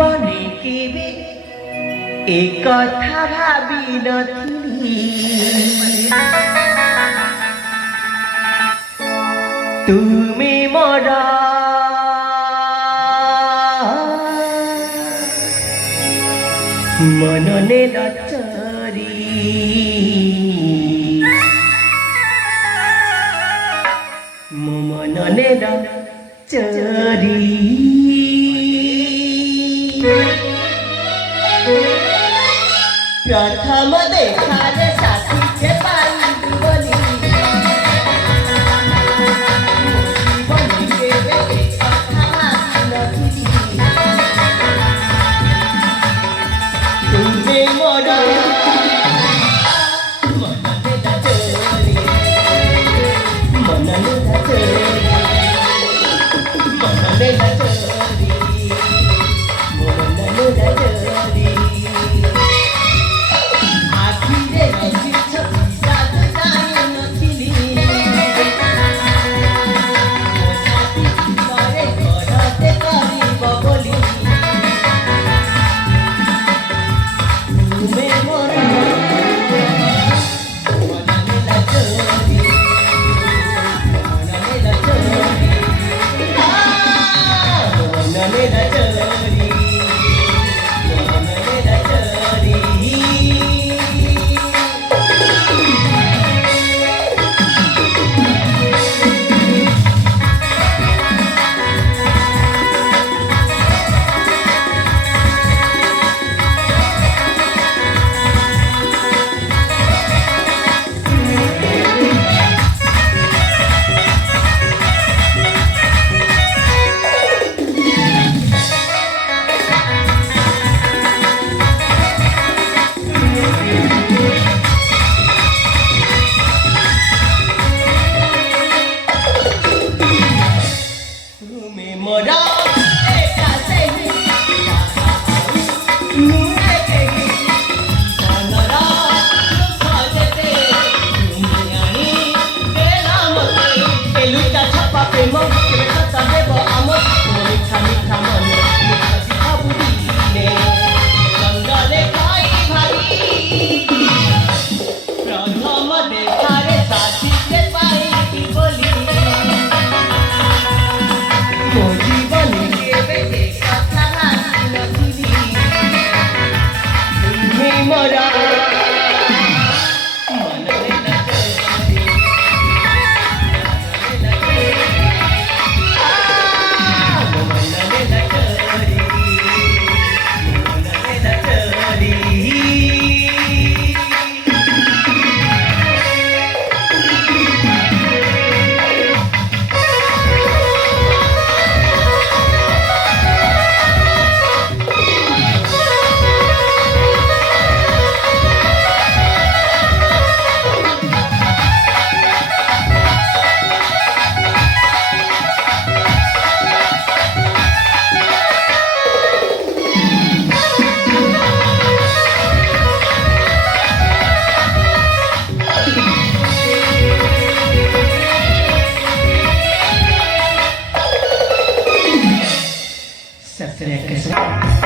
জীবনে কেবে এ কথা ভাবি নথিলি তুমি মোর মননে লচরি ମୋ ମନରେ ଚରି ପ୍ରଥମ ଦେଖାରେ ସାଥୀ ଯେ ପାଇବି ବୋଲି ଜୀବନରେ କେବେ ଏ କଥା ଭାବିନଥିଲି ତୁମେ ମୋର ମନରେ ଚରି ମନରେ ଚରି Monone la chori, akhire rasi chhati sath jai nathili, mochati pare korate karibo boli, tume mora monone la chori, monone la chori. Monone la chori, monone la chori. Saya